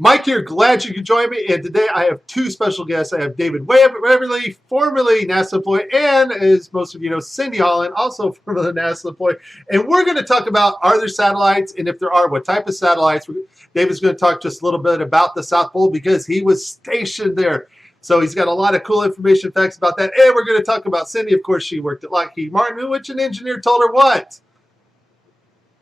Mike here, glad you could join me. And today I have two special guests. I have David Beverley, formerly NASA employee, and as most of you know, Cindy Holland, also formerly NASA employee. And we're going to talk about, are there satellites? And if there are, what type of satellites? David's going to talk just a little bit about the South Pole because he was stationed there. So he's got a lot of cool information, facts about that. And we're going to talk about Cindy. Of course, she worked at Lockheed Martin, which an engineer told her what?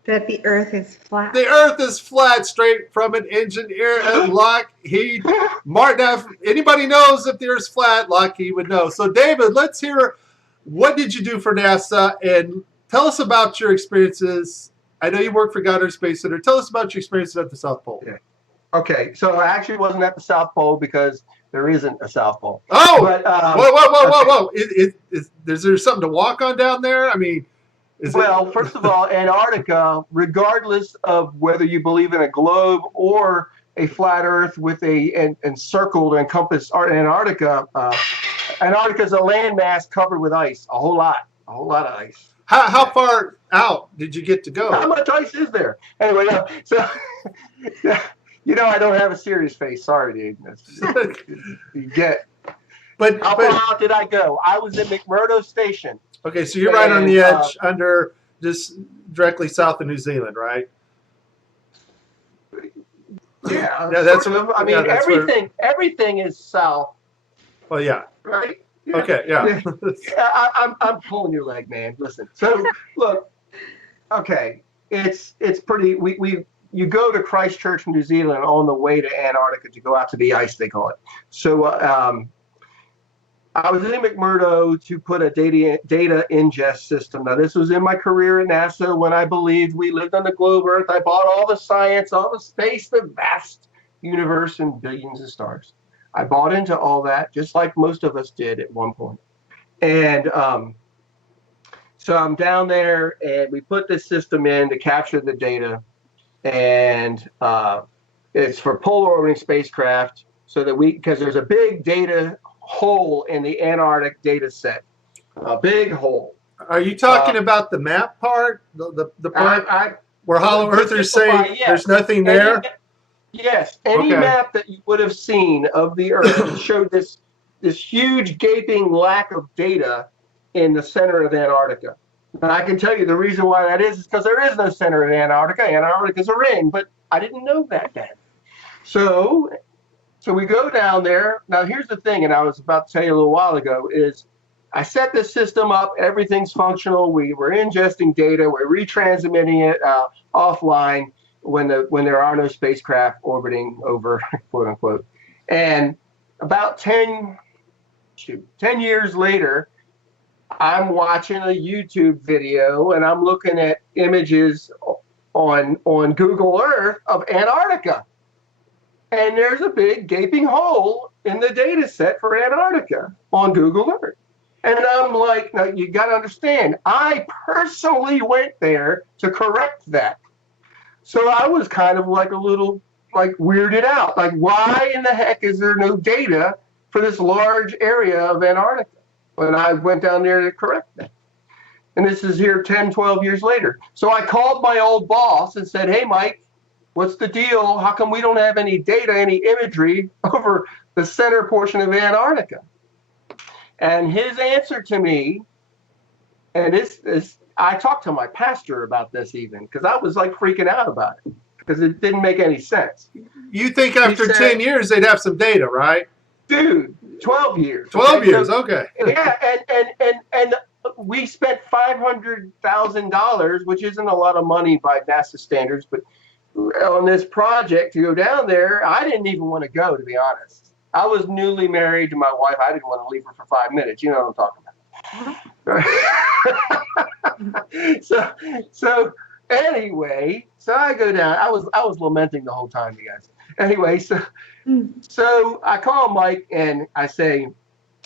That the Earth is flat. The Earth is flat, straight from an engineer at Lockheed Martin. Now, if anybody knows if the Earth's flat, Lockheed would know. So, David, let's hear, what did you do for NASA? And tell us about your experiences. I know you work for Goddard Space Center. Tell us about your experiences at the South Pole. Yeah. Okay, so I actually wasn't at the South Pole because there isn't a South Pole. Oh, but, whoa. Is there something to walk on down there? I mean, well, first of all, Antarctica, regardless of whether you believe in a globe or a flat Earth with a encircled or encompassed Antarctica, Antarctica is a landmass covered with ice, a whole lot of ice. How far out did you get to go? How much ice is there? Anyway, so you know I don't have a serious face. Sorry, dude. You get. But how far out did I go? I was in McMurdo Station. Okay, so you're right on the edge, under just directly south of New Zealand, right? Yeah, that's. I mean, everything is south. Well, yeah. Right. Yeah. Okay. Yeah. I'm pulling your leg, man. Listen. So look. Okay, it's pretty. You go to Christchurch, New Zealand, on the way to Antarctica to go out to the ice, they call it. So. I was in McMurdo to put a data ingest system. Now, this was in my career at NASA when I believed we lived on the globe Earth. I bought all the science, all the space, the vast universe, and billions of stars. I bought into all that, just like most of us did at one point. And so I'm down there, and we put this system in to capture the data. And it's for polar orbiting spacecraft, so that because there's a big data hole in the Antarctic data set, a big hole. Are you talking about the map part, the part where Hollow Earthers say there's nothing there? Yes, any map that you would have seen of the Earth showed this huge gaping lack of data in the center of Antarctica. And I can tell you the reason why that is because there is no center in Antarctica. Antarctica's a ring, but I didn't know that then. So we go down there. Now, here's the thing, and I was about to tell you a little while ago, is I set this system up. Everything's functional. We were ingesting data. We're retransmitting it offline when there are no spacecraft orbiting over, quote unquote. And about 10 years later, I'm watching a YouTube video, and I'm looking at images on Google Earth of Antarctica. And there's a big gaping hole in the data set for Antarctica on Google Earth. And I'm like, now you got to understand, I personally went there to correct that. So I was kind of like a little weirded out. Like, why in the heck is there no data for this large area of Antarctica when I went down there to correct that? And this is here 10, 12 years later. So I called my old boss and said, hey, Mike, what's the deal? How come we don't have any data, any imagery over the center portion of Antarctica? And his answer to me, and I talked to my pastor about this even, because I was like freaking out about it, because it didn't make any sense. You think after 10 years they'd have some data, right? Dude, 12 years. 12 years, okay. Yeah, and we spent $500,000, which isn't a lot of money by NASA standards, but on this project to go down there, I didn't even want to go, to be honest. I was newly married to my wife. I didn't want to leave her for 5 minutes. You know what I'm talking about. So anyway, so I go down. I was lamenting the whole time, you guys. Anyway, so I call Mike and I say,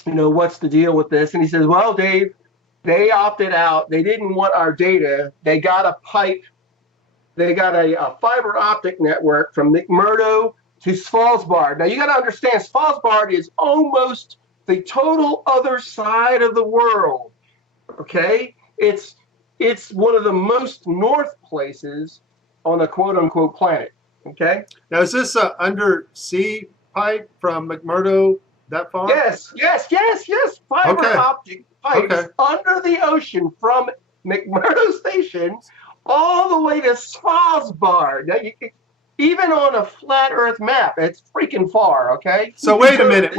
what's the deal with this? And he says, well, Dave, they opted out. They didn't want our data. They got a pipe. They got a fiber optic network from McMurdo to Svalbard. Now, you got to understand, Svalbard is almost the total other side of the world, okay? It's one of the most north places on the quote-unquote planet. Okay. Now, is this a undersea pipe from McMurdo that far? Yes. Fiber Okay. optic pipes Okay. under the ocean from McMurdo Station all the way to Svalbard. Now, even on a flat Earth map, it's freaking far. Okay. So wait a minute.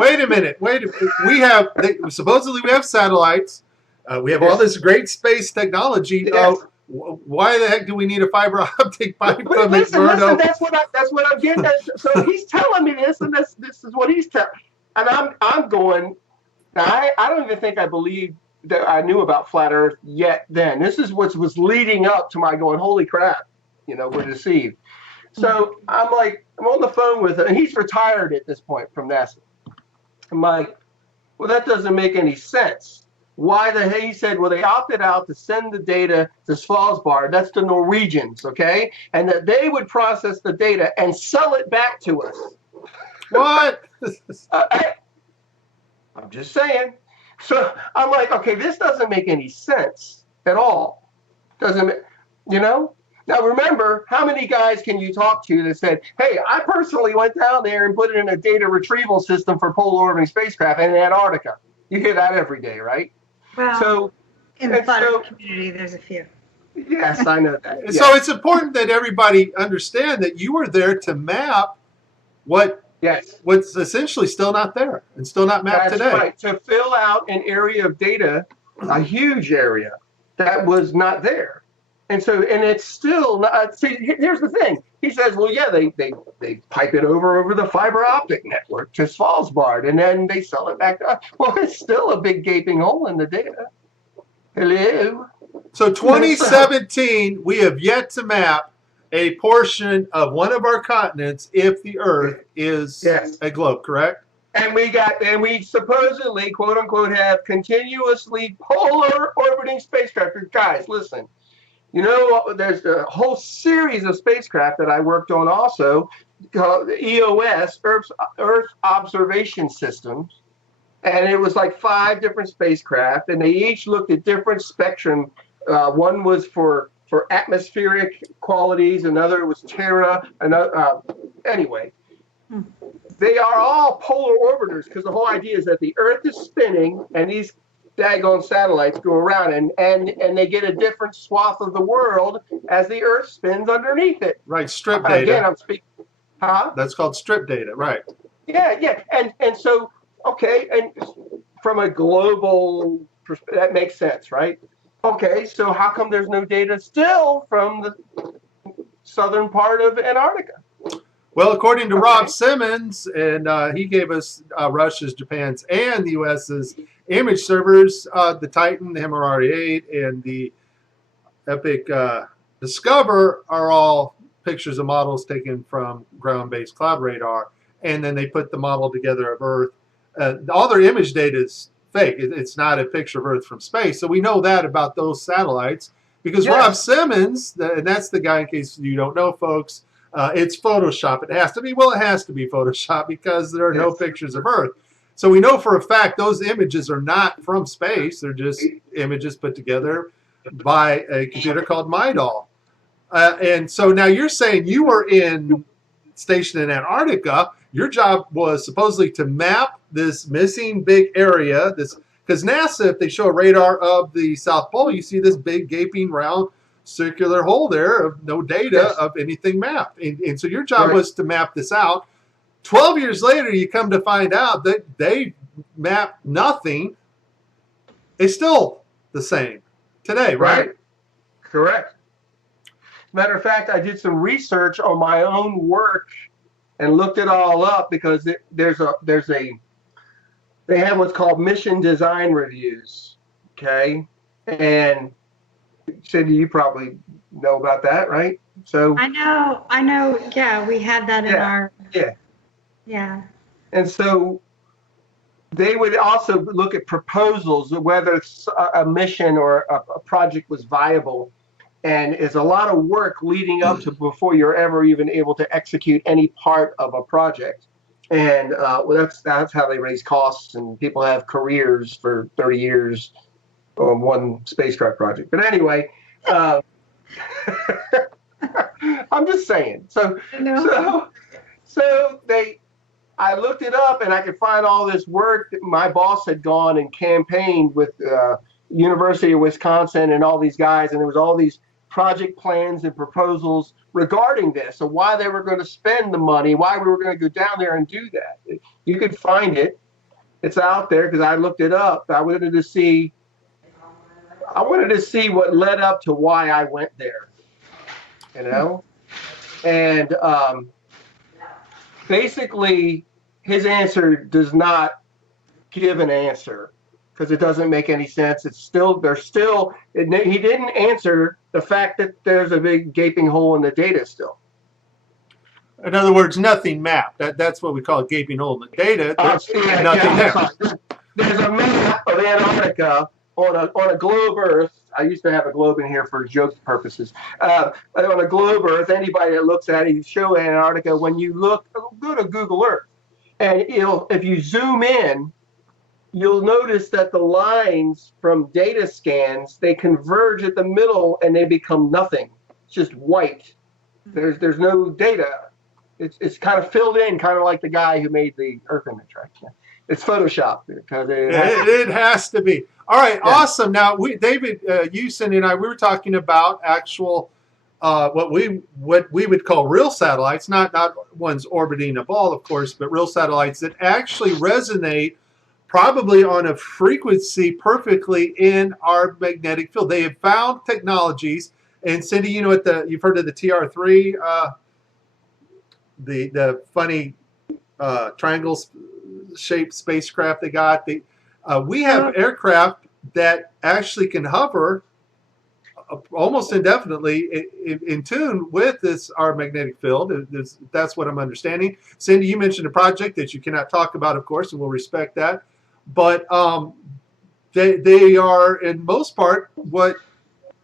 Supposedly we have satellites. We have all this great space technology. Yes. Why the heck do we need a fiber optic pipe But from listen, McMurdo? that's what I'm getting at. So he's telling me this, and this is what he's telling, and I'm going. Now, I don't even think I believe that I knew about flat Earth yet. Then this is what was leading up to my going, holy crap, we're deceived. So I'm on the phone with him, and he's retired at this point from NASA. I'm like, well, that doesn't make any sense. Why the hell? He said, well, they opted out to send the data to Svalbard. That's the Norwegians, okay? And that they would process the data and sell it back to us. What? I'm just saying. So I'm like, okay, this doesn't make any sense at all. Now remember, how many guys can you talk to that said, hey, I personally went down there and put it in a data retrieval system for polar orbiting spacecraft in Antarctica? You hear that every day, right? Well, in the flat Earth community, there's a few. Yes, I know that. Yes. So it's important that everybody understand that you were there to map what's essentially still not there and still not mapped today. That's right. To fill out an area of data, a huge area that was not there. And it's still not. See, here's the thing. He says, well, yeah, they pipe it over the fiber optic network to Svalbard, and then they sell it back to us. Well, it's still a big gaping hole in the data. Hello. So 2017, we have yet to map a portion of one of our continents if the Earth is a globe, correct? And we supposedly, quote unquote, have continuously polar orbiting spacecraft. Guys, listen. There's a whole series of spacecraft that I worked on also, called EOS, Earth Observation Systems. And it was like 5 different spacecraft, and they each looked at different spectrum. One was for atmospheric qualities, another was Terra, anyway. They are all polar orbiters because the whole idea is that the Earth is spinning and these daggone satellites go around and they get a different swath of the world as the Earth spins underneath it. Right, strip data. Again, I'm speaking. Huh? That's called strip data, right? Yeah, and so okay, and from a global perspective, that makes sense, right? Okay, so how come there's no data still from the southern part of Antarctica? Well, according to Rob Simmons, and he gave us Russia's, Japan's, and the U.S.'s image servers, the Titan, the MRR-8, and the Epic Discover are all pictures of models taken from ground-based cloud radar, and then they put the model together of Earth. All their image data is fake. It's not a picture of Earth from space. So we know that about those satellites because Rob Simmons, and that's the guy, in case you don't know, folks, it's Photoshop. It has to be. Well, it has to be Photoshop because there are no pictures of Earth. So we know for a fact those images are not from space. They're just images put together by a computer called MyDoll. And so now you're saying you were stationed in Antarctica. Your job was supposedly to map this missing big area. Because NASA, if they show a radar of the South Pole, you see this big gaping round circular hole there of no data of anything mapped. And so your job was to map this out. 12 years later, you come to find out that they mapped nothing. It's still the same today, right? Correct. Matter of fact, I did some research on my own work and looked it all up because they have what's called mission design reviews. Okay. And Cindy, you probably know about that, right? So I know. Yeah, we had that in our. Yeah. And so they would also look at proposals, whether a mission or a project was viable. And it's a lot of work leading up to before you're ever even able to execute any part of a project. And that's how they raise costs, and people have careers for 30 years on one spacecraft project. But anyway, I'm just saying. No. I looked it up and I could find all this work that my boss had gone and campaigned with University of Wisconsin and all these guys, and there was all these project plans and proposals regarding this, so why they were going to spend the money, why we were going to go down there and do that. You could find it. It's out there because I looked it up. I wanted to see what led up to why I went there, and basically his answer does not give an answer because it doesn't make any sense. He didn't answer the fact that there's a big gaping hole in the data still. In other words, nothing mapped. That's what we call a gaping hole in the data. There's nothing there. There's a map of Antarctica on a globe Earth. I used to have a globe in here for joke purposes. On a globe Earth, anybody that looks at it, you show Antarctica. When you look, go to Google Earth, and if you zoom in, you'll notice that the lines from data scans, they converge at the middle and they become nothing. It's just white. There's no data. It's kind of filled in, kind of like the guy who made the Earth image, right? Yeah. It's Photoshop because it has to be. All right, yeah. Awesome. Now, David, you, Cindy, and I, we were talking about actual what we would call real satellites, not ones orbiting a ball, of course, but real satellites that actually resonate probably on a frequency perfectly in our magnetic field. They have found technologies, and Cindy, you know what you've heard of the TR3, the funny triangle-shaped spacecraft they got. We have aircraft that actually can hover almost indefinitely in tune with our magnetic field. That's what I'm understanding. Cindy, you mentioned a project that you cannot talk about, of course, and we'll respect that. But they are, in most part, what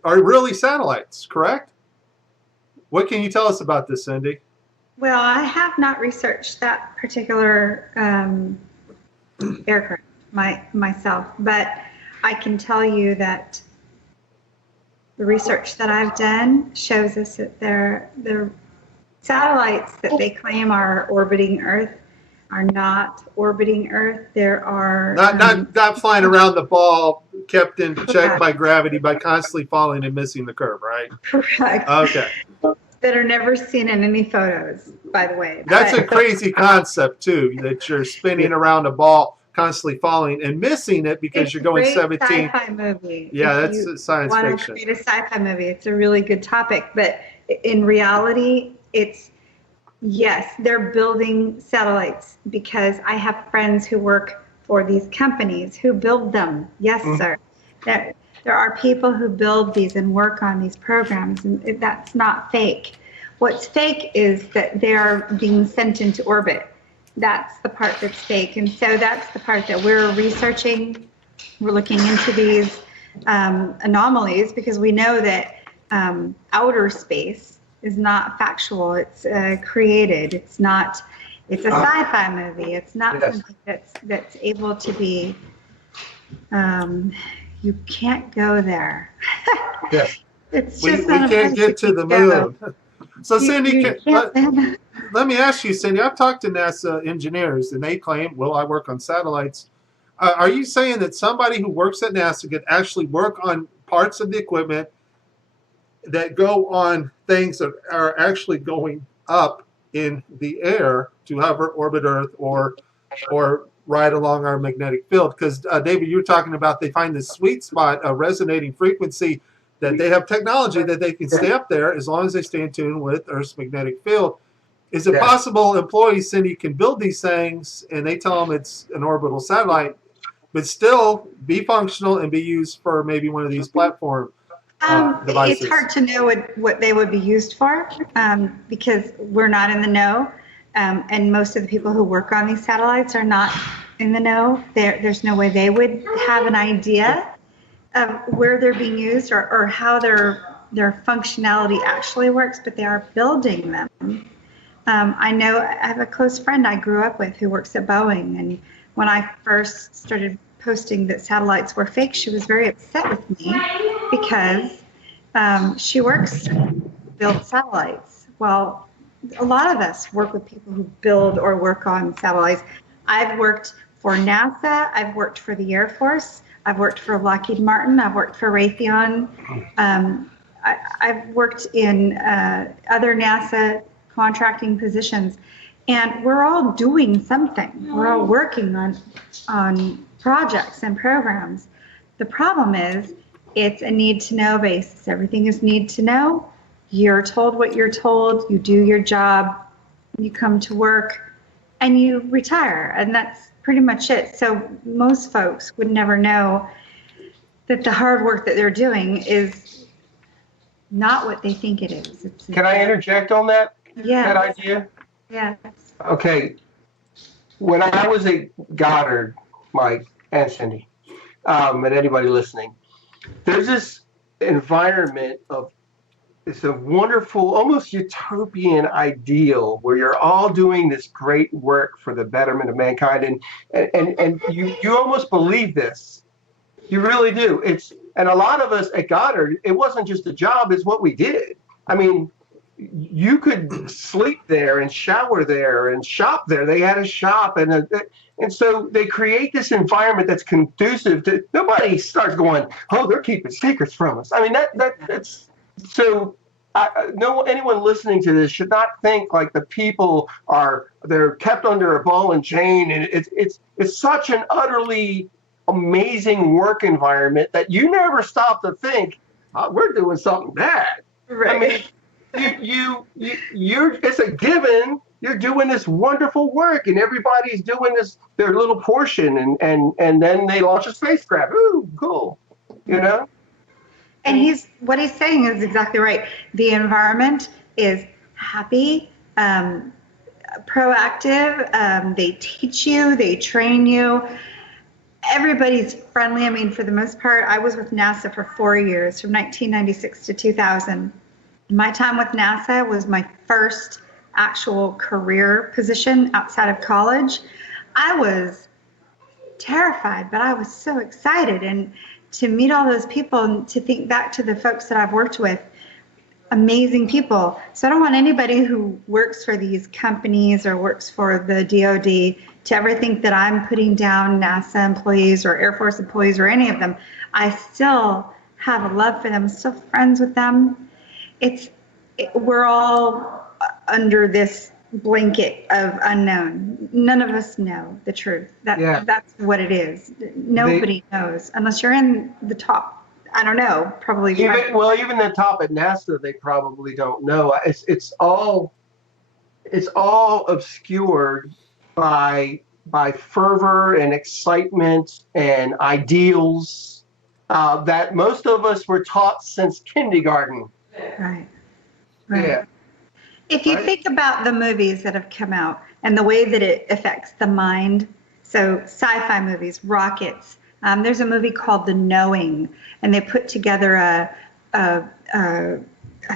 are really satellites, correct? What can you tell us about this, Cindy? Well, I have not researched that particular aircraft myself, but I can tell you that the research that I've done shows us that the satellites that they claim are orbiting Earth are not orbiting Earth. There are not flying around the ball, kept in check by gravity by constantly falling and missing the curve, right? Correct. Okay. That are never seen in any photos, by the way. That's a crazy concept too, that you're spinning around a ball, constantly falling and missing it because you're going 17. It's a sci-fi movie. Yeah, that's science fiction. Want to create a sci-fi movie? It's a really good topic, but in reality, yes, they're building satellites because I have friends who work for these companies who build them. Yes, sir. There are people who build these and work on these programs, and that's not fake. What's fake is that they are being sent into orbit. That's the part that's fake. And so that's the part that we're researching. We're looking into these anomalies because we know that outer space is not factual. It's created. It's a sci-fi movie. It's not something that's able to be, you can't go there. Yeah. It's we just can't get to the moon. So Cindy, let me ask you, Cindy, I've talked to NASA engineers and they claim, well, I work on satellites. Are you saying that somebody who works at NASA could actually work on parts of the equipment that go on things that are actually going up in the air to hover, orbit Earth, or ride along our magnetic field? Because David, you were talking about they find this sweet spot, a resonating frequency, that they have technology that they can stay up there as long as they stay in tune with Earth's magnetic field. Is it possible employees, Cindy, can build these things and they tell them it's an orbital satellite, but still be functional and be used for maybe one of these platform devices? It's hard to know what they would be used for because we're not in the know. And most of the people who work on these satellites are not in the know. There's no way they would have an idea of where they're being used or how their functionality actually works, but they are building them. I know I have a close friend I grew up with who works at Boeing, and when I first started posting that satellites were fake, she was very upset with me because she works build satellites. Well, a lot of us work with people who build or work on satellites. I've worked for NASA. I've worked for the Air Force. I've worked for Lockheed Martin. I've worked for Raytheon. I've worked in other NASA contracting positions, and we're all doing something. We're all working on projects and programs. The problem is it's a need-to-know basis. Everything is need-to-know. You're told what you're told. You do your job. You come to work, and you retire, and that's pretty much it. So most folks would never know that the hard work that they're doing is not what they think it is. Can I interject on that? Yeah. That idea? Yes. Okay. When I was at Goddard, Mike and Cindy, and anybody listening, there's this environment of, it's a wonderful, almost utopian ideal where you're all doing this great work for the betterment of mankind, and you almost believe this. You really do. And a lot of us at Goddard, it wasn't just a job, it's what we did. I mean, you could sleep there and shower there and shop there. They had a shop, and so they create this environment that's conducive to, nobody starts going, oh, they're keeping secrets from us. I mean, that's so. Anyone listening to this should not think like the people they're kept under a ball and chain, and it's such an utterly amazing work environment that you never stop to think, oh, we're doing something bad. Right. I mean, you're it's a given. You're doing this wonderful work, and everybody's doing their little portion, and then they launch a spacecraft. Ooh, cool. You know? And what he's saying is exactly right. The environment is happy, proactive. They teach you, they train you. Everybody's friendly. I mean, for the most part, I was with NASA for 4 years, from 1996 to 2000. My time with NASA was my first actual career position outside of college. I was terrified, but I was so excited. And to meet all those people and to think back to the folks that I've worked with, amazing people. So I don't want anybody who works for these companies or works for the DoD to ever think that I'm putting down NASA employees or Air Force employees or any of them. I still have a love for them, I'm still friends with them. We're all under this blanket of unknown. None of us know the truth. That's what it is. Nobody knows unless you're in the top. I don't know. Probably. Even the top at NASA, they probably don't know. It's all obscured by fervor and excitement and ideals that most of us were taught since kindergarten. Right. Yeah. If you think about the movies that have come out and the way that it affects the mind, so sci-fi movies, rockets, there's a movie called The Knowing, and they put together a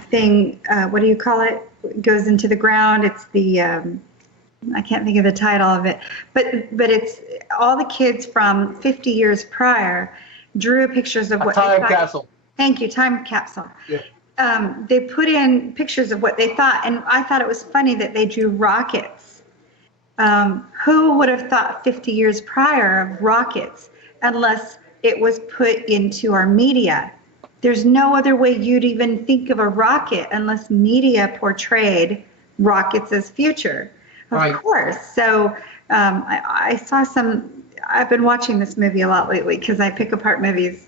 thing, what do you call it? It goes into the ground. It's the, I can't think of the title of it, but it's all the kids from 50 years prior drew pictures of what they thought. Time capsule. Thank you, time capsule. Yeah. They put in pictures of what they thought, and I thought it was funny that they drew rockets. Who would have thought 50 years prior of rockets unless it was put into our media? There's no other way you'd even think of a rocket unless media portrayed rockets as future. Of course. So I saw I've been watching this movie a lot lately because I pick apart movies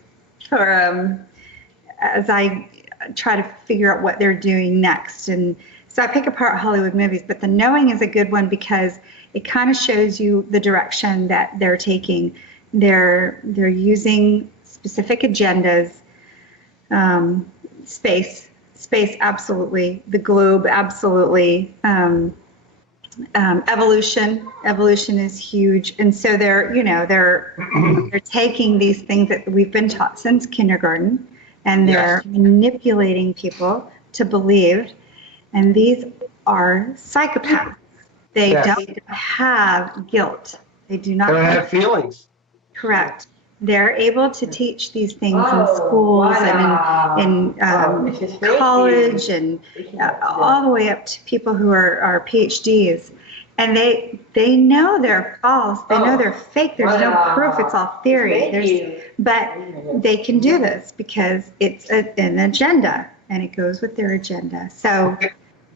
as I try to figure out what they're doing next. And so I pick apart Hollywood movies, but The Knowing is a good one because it kind of shows you the direction that they're taking. They're using specific agendas, space absolutely, the globe absolutely, evolution is huge. And so they're taking these things that we've been taught since kindergarten, and they're manipulating people to believe. And these are psychopaths. They don't have guilt. They do not have feelings. Correct. they're able to teach these things in schools and in college and all the way up to people who are PhDs. And they know they're false. They know they're fake. There's no proof. It's all theory. But they can do this because it's an agenda, and it goes with their agenda. So,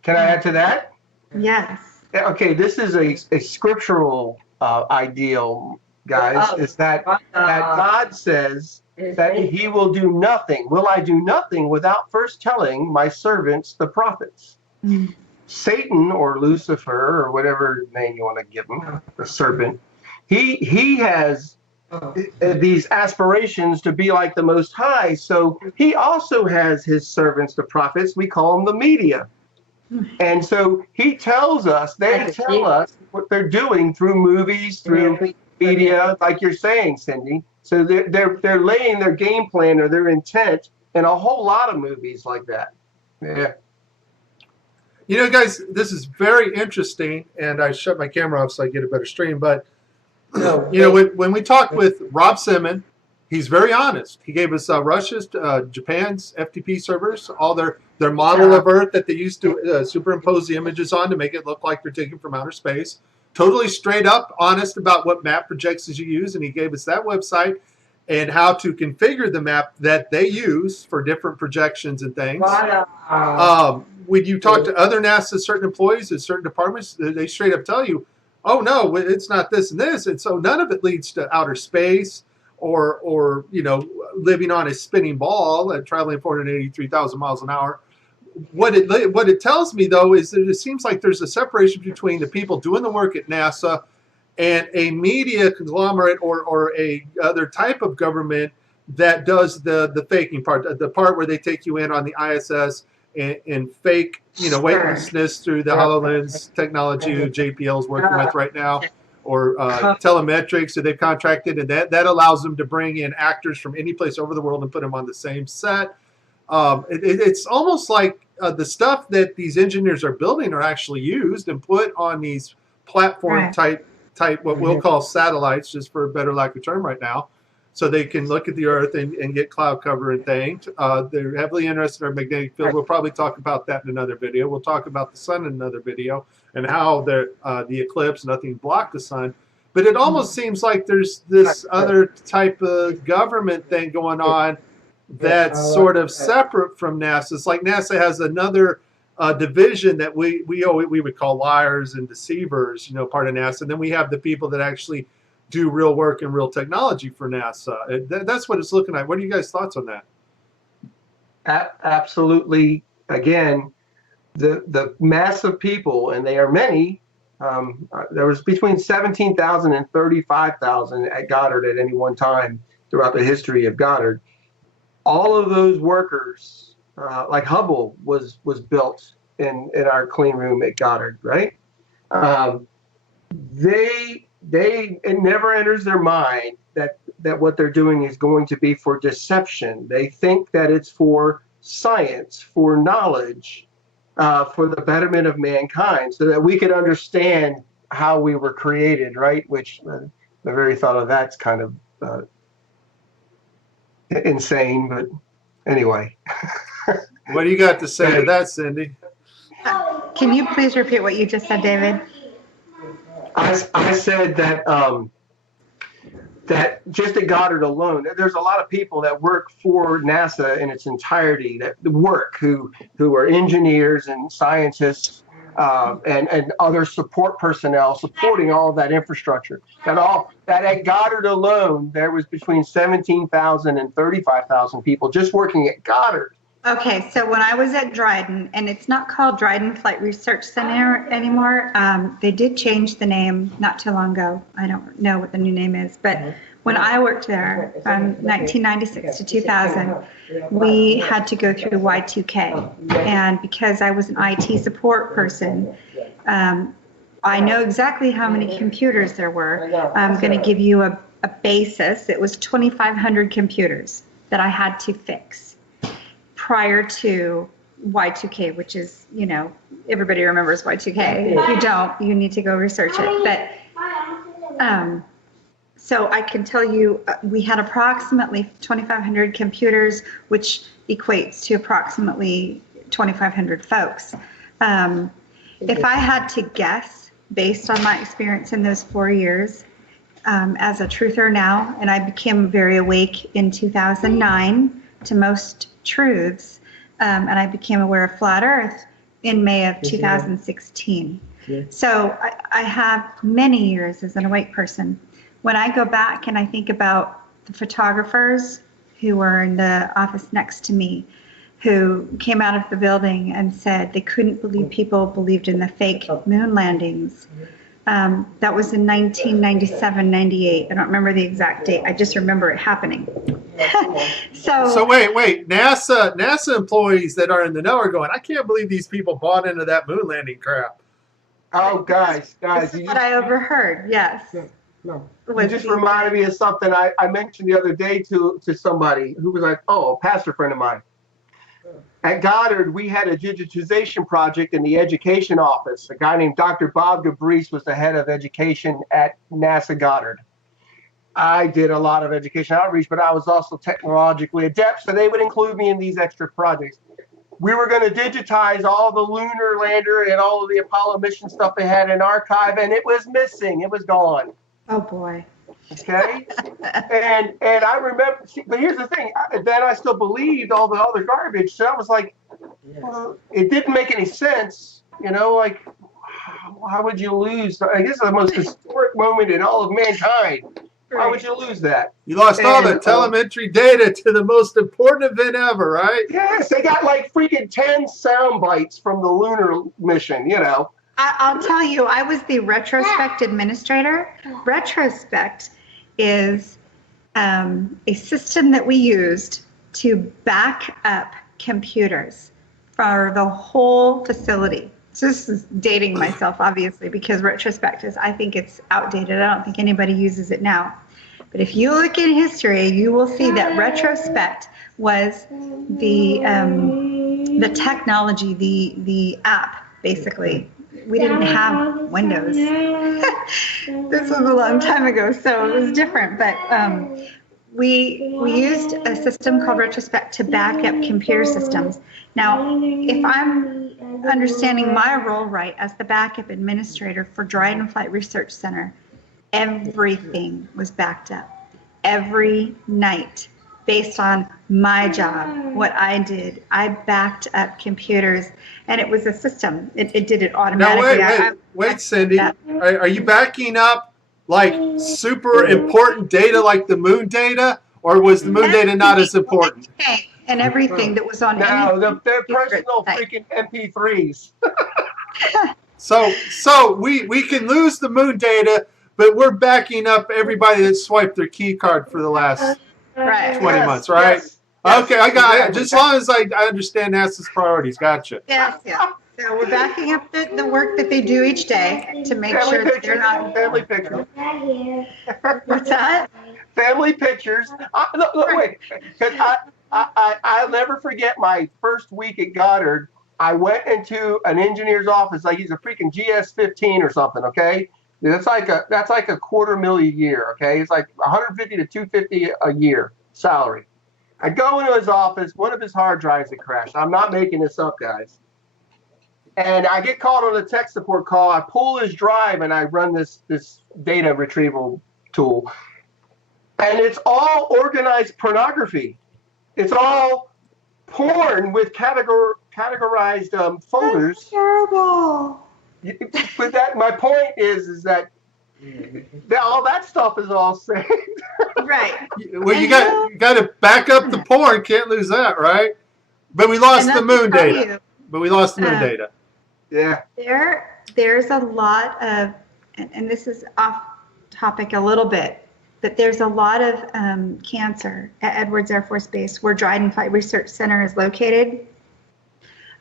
can I add to that? Yes. Okay, this is a scriptural ideal, guys. Is that God says that He will do nothing. Will I do nothing without first telling my servants, the prophets? Mm. Satan or Lucifer or whatever name you want to give him, the serpent, he has these aspirations to be like the Most High. So he also has his servants, the prophets. We call them the media. And so he tells us, they tell us what they're doing through movies, through media, like you're saying, Cindy. So they're laying their game plan or their intent in a whole lot of movies like that. Yeah. You know, guys, this is very interesting, and I shut my camera off so I get a better stream. But you know, when we talked with Rob Simon, he's very honest. He gave us Russia's, Japan's FTP servers, all their model of Earth that they used to superimpose the images on to make it look like they're taken from outer space. Totally straight up honest about what map projections you use, and he gave us that website and how to configure the map that they use for different projections and things. When you talk to other NASA certain employees in certain departments, they straight up tell you, oh no, it's not this and this. And so none of it leads to outer space or you know, living on a spinning ball and traveling 483,000 miles an hour. What it tells me, though, is that it seems like there's a separation between the people doing the work at NASA and a media conglomerate or a other type of government that does the faking part, the part where they take you in on the ISS and fake, you know, weightlessness through the HoloLens technology that JPL is working with right now, or telemetrics that they've contracted, and that allows them to bring in actors from any place over the world and put them on the same set. It's almost like the stuff that these engineers are building are actually used and put on these platform type what we'll call satellites, just for a better lack of term right now, so they can look at the Earth and get cloud cover and things. They're heavily interested in our magnetic field. We'll probably talk about that in another video. We'll talk about the sun in another video and how the eclipse, nothing blocked the sun. But it almost seems like there's this other type of government thing going on that's sort of separate from NASA. It's like NASA has another division that we would call liars and deceivers, you know, part of NASA. And then we have the people that actually do real work and real technology for NASA. That's what it's looking like. What are you guys' thoughts on that? Absolutely. Again, the mass of people, and they are many. There was between 17,000 and 35,000 at Goddard at any one time throughout the history of Goddard. All of those workers, like Hubble was built in our clean room at Goddard, right? It never enters their mind that what they're doing is going to be for deception. They think that it's for science, for knowledge, for the betterment of mankind, so that we could understand how we were created, right? Which the very thought of that's kind of insane, but anyway. What do you got to say to that, Cindy? Can you please repeat what you just said, David? I said that that just at Goddard alone, there's a lot of people that work for NASA in its entirety, that work who are engineers and scientists and other support personnel supporting all of that infrastructure. That at Goddard alone, there was between 17,000 and 35,000 people just working at Goddard. Okay, so when I was at Dryden, and it's not called Dryden Flight Research Center anymore, they did change the name not too long ago. I don't know what the new name is, but when I worked there from 1996 to 2000, we had to go through Y2K. And because I was an IT support person, I know exactly how many computers there were. I'm going to give you a basis. It was 2,500 computers that I had to fix prior to Y2K, which is, you know, everybody remembers Y2K. If you don't, you need to go research it. But So I can tell you, we had approximately 2,500 computers, which equates to approximately 2,500 folks. If I had to guess, based on my experience in those 4 years, as a truther now, and I became very awake in 2009 to most truths, and I became aware of flat Earth in May of 2016. So I have many years as an awake person. When I go back and I think about the photographers who were in the office next to me, who came out of the building and said they couldn't believe people believed in the fake moon landings. That was in 1997, 98. I don't remember the exact date. I just remember it happening. So wait. NASA employees that are in the know are going, I can't believe these people bought into that moon landing crap. Oh, guys. This is what I overheard, yes. No. You just reminded me of something I mentioned the other day to somebody who was like, oh, a pastor friend of mine. At Goddard, we had a digitization project in the education office. A guy named Dr. Bob Gabrice was the head of education at NASA Goddard. I did a lot of education outreach, but I was also technologically adept, so they would include me in these extra projects. We were going to digitize all the lunar lander and all of the Apollo mission stuff they had in archive, and it was missing. It was gone. Oh, boy. Okay. and I remember, but here's the thing. Then I still believed all the other garbage. So I was like, well, it didn't make any sense. You know, like, how would you lose? I guess the most historic moment in all of mankind. Why would you lose that? You lost all the telemetry data to the most important event ever, right? Yes, they got like freaking 10 sound bites from the lunar mission, you know. I'll tell you, I was the retrospect administrator. Retrospect is a system that we used to back up computers for the whole facility. So this is dating myself, obviously, because retrospect is, I think it's outdated. I don't think anybody uses it now. But if you look in history, you will see that retrospect was the technology, the app, basically. We didn't have Windows. This was a long time ago, so it was different. But we used a system called retrospect to back up computer systems. Now, if I'm understanding my role right as the backup administrator for Dryden Flight Research Center, everything was backed up every night based on my job, what I did. I backed up computers, and it was a system. It did it automatically. Now, wait, Cindy. Are you backing up like super important data like the moon data, or was the moon data not as important? And everything that was on they're personal freaking MP3s. So we can lose the moon data, but we're backing up everybody that swiped their key card for the last 20 months, right? Yes. Okay, I got just as long as I understand NASA's priorities. Gotcha. Yes. So we're backing up the work that they do each day to make sure that they're not. Family pictures. What's that? Family pictures. Look, wait, because I'll never forget my first week at Goddard. I went into an engineer's office, like he's a freaking GS-15 or something. Okay, that's like a $250,000 a year. Okay, it's like 150 to 250 a year salary. I go into his office. One of his hard drives had crashed. I'm not making this up, guys. And I get called on a tech support call. I pull his drive and I run this data retrieval tool. And it's all organized pornography. It's all porn with categorized folders. That's terrible. But my point is that all that stuff is all saved. Right. Well, you got to back up the porn. Can't lose that, right? But we lost the moon data. Data. Yeah. There's a lot of, and this is off topic a little bit, but there's a lot of cancer at Edwards Air Force Base where Dryden Flight Research Center is located.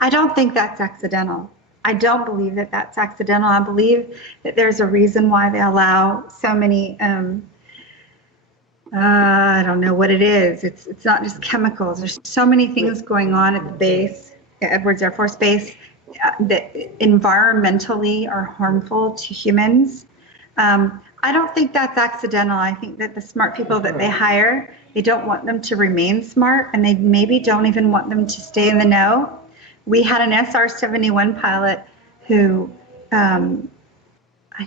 I don't think that's accidental. I don't believe that that's accidental. I believe that there's a reason why they allow so many, I don't know what it is. It's not just chemicals. There's so many things going on at the base, at Edwards Air Force Base, that environmentally are harmful to humans. I I don't think that's accidental. I think that the smart people that they hire, they don't want them to remain smart, and they maybe don't even want them to stay in the know. We had an SR-71 pilot who, I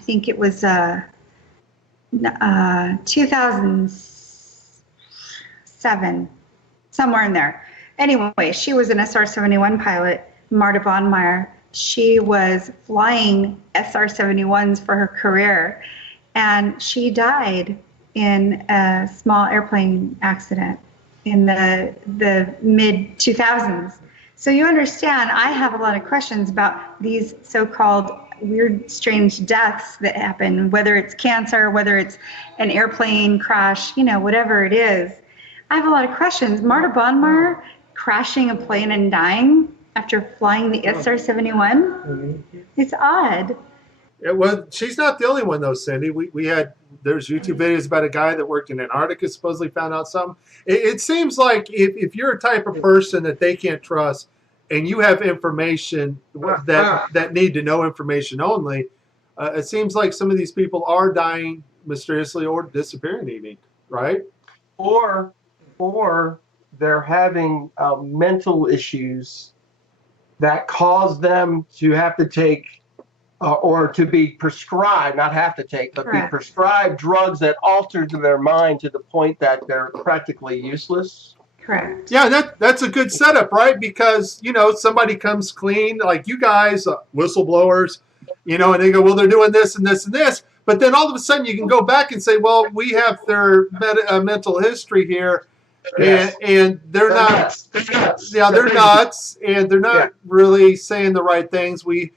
think it was 2007, somewhere in there. Anyway, she was an SR-71 pilot, Marta Bonmeyer. She was flying SR-71s for her career, and she died in a small airplane accident in the mid-2000s. So you understand, I have a lot of questions about these so-called weird, strange deaths that happen, whether it's cancer, whether it's an airplane crash, whatever it is. I have a lot of questions. Marta Bonmeyer crashing a plane and dying after flying the SR-71? It's odd. Well, she's not the only one though, Cindy. There's YouTube videos about a guy that worked in Antarctic supposedly found out something. It seems like if you're a type of person that they can't trust, and you have information that need to know information only, it seems like some of these people are dying mysteriously or disappearing even, right? Or they're having mental issues that cause them to have to take or to be prescribed, not have to take, but Correct. be prescribed drugs that alter their mind to the point that they're practically useless. Correct. Yeah, that's a good setup, right? Because, somebody comes clean, like you guys, whistleblowers, and they go, well, they're doing this and this and this. But then all of a sudden you can go back and say, well, we have their mental history here. Yes. And they're not nuts. They're nuts. Yeah, they're nuts, and they're not really saying the right things. We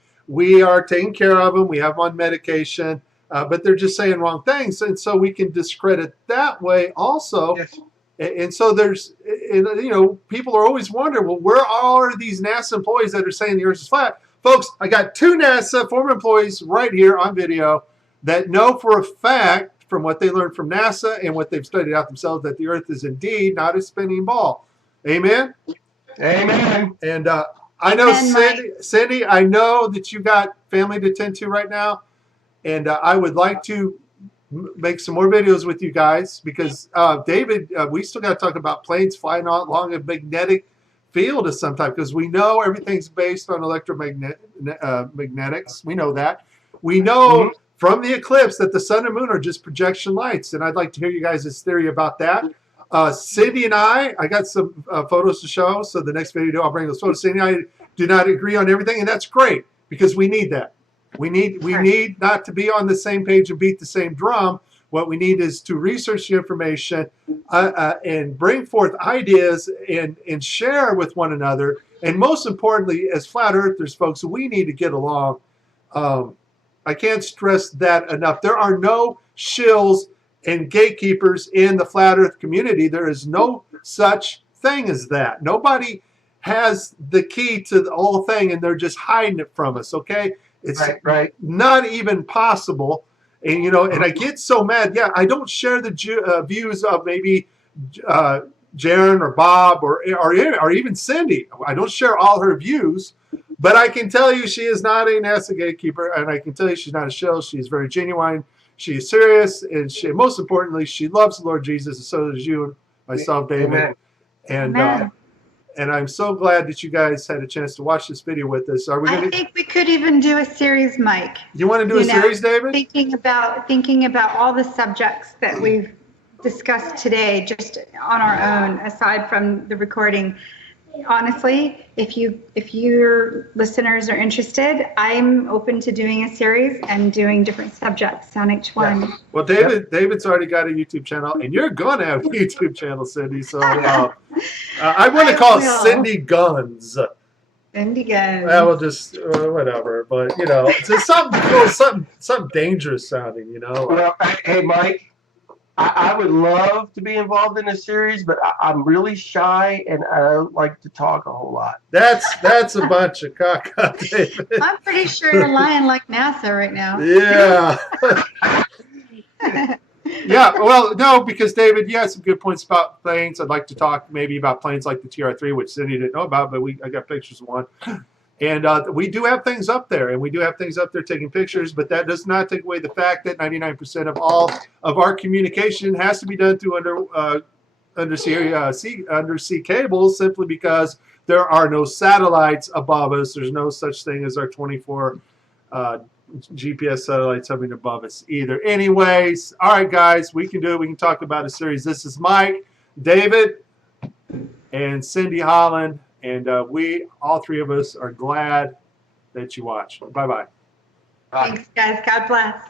are taking care of them. We have them on medication, but they're just saying wrong things, and so we can discredit that way also. Yes. And so people are always wondering, well, where are these NASA employees that are saying the Earth is flat? Folks, I got 2 NASA former employees right here on video that know for a fact, from what they learned from NASA and what they've studied out themselves, that the Earth is indeed not a spinning ball. Amen? Amen. And I know, Cindy, I know that you got family to tend to right now, and I would like to make some more videos with you guys because, David, we still got to talk about planes flying along a magnetic field of some type, because we know everything's based on electromagnetics. We know that. We know from the eclipse that the sun and moon are just projection lights, and I'd like to hear you guys' theory about that. Cindy and I got some photos to show, so the next video I'll bring those photos. Cindy and I do not agree on everything, and that's great because we need that. We need not to be on the same page and beat the same drum. What we need is to research the information and bring forth ideas and share with one another. And most importantly, as flat earthers, folks, we need to get along. I can't stress that enough. There are no shills and gatekeepers in the flat earth community. There is no such thing as that. Nobody has the key to the whole thing, and they're just hiding it from us, okay? It's right. not even possible. And, and I get so mad. Yeah, I don't share the views of maybe Jaron or Bob or even Cindy. I don't share all her views, but I can tell you she is not a NASA gatekeeper, and I can tell you she's not a shill. She is very genuine. She is serious, and most importantly, she loves the Lord Jesus, and so does you and myself, David. Amen. And I'm so glad that you guys had a chance to watch this video with us. Are we I think we could even do a series, Mike. You want to do a series, David? Thinking about all the subjects that we've discussed today, just on our own, aside from the recording. Honestly, if your listeners are interested, I'm open to doing a series and doing different subjects on each one. Yes. Well, David's already got a YouTube channel, and you're gonna have a YouTube channel, Cindy. So I want to call it Cindy Guns. Cindy Guns. We'll just whatever, but it's just something cool, something dangerous sounding, Well, hey, Mike. I would love to be involved in a series, but I'm really shy and I don't like to talk a whole lot. That's a bunch of caca, David. I'm pretty sure you're lying like NASA right now. Yeah. Yeah, well, no, because David, you had some good points about planes. I'd like to talk maybe about planes like the TR-3, which Cindy didn't know about, but I got pictures of one. And we do have things up there, and we do have things up there taking pictures, but that does not take away the fact that 99% of all of our communication has to be done through undersea cables, simply because there are no satellites above us. There's no such thing as our 24 GPS satellites hovering above us either. Anyways, all right, guys, we can do it. We can talk about a series. This is Mike, David, and Cindy Holland. And we, all three of us, are glad that you watched. Bye-bye. Thanks, guys. God bless.